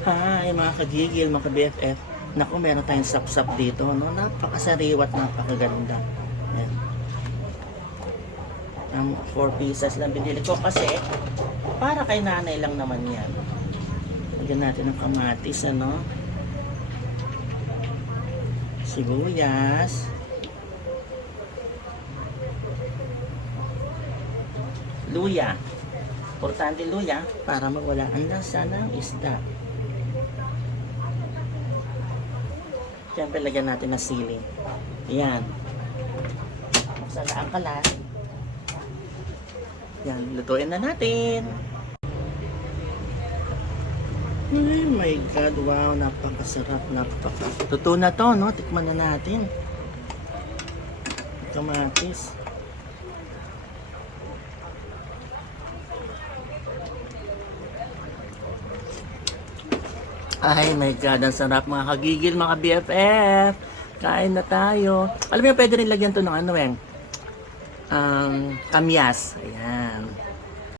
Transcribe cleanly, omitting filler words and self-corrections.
Hi mga kagigil, mga ka-BFF. Naku, meron tayong sap-sap dito, no? Napakasariwa at napakaganda. Ayan. 4 pieces lang binili ko kasi para kay nanay lang naman yan. Lagyan natin ng kamatis, ano? Sibuyas. Luya. Importante luya para mawala ang lasa ng isda. Siyempre, lagyan natin ng sili. Yan. Magsalaan ka lang. Yan, lutuin na natin. Ay my God, wow, napakasarap, Totoo na to, no? Tikman na natin. Kamatis. Ay my God, ang sarap mga kagigil, mga BFF. Kain na tayo. Alam mo, pwede rin lagyan to ng ano, kamyas. Ayan.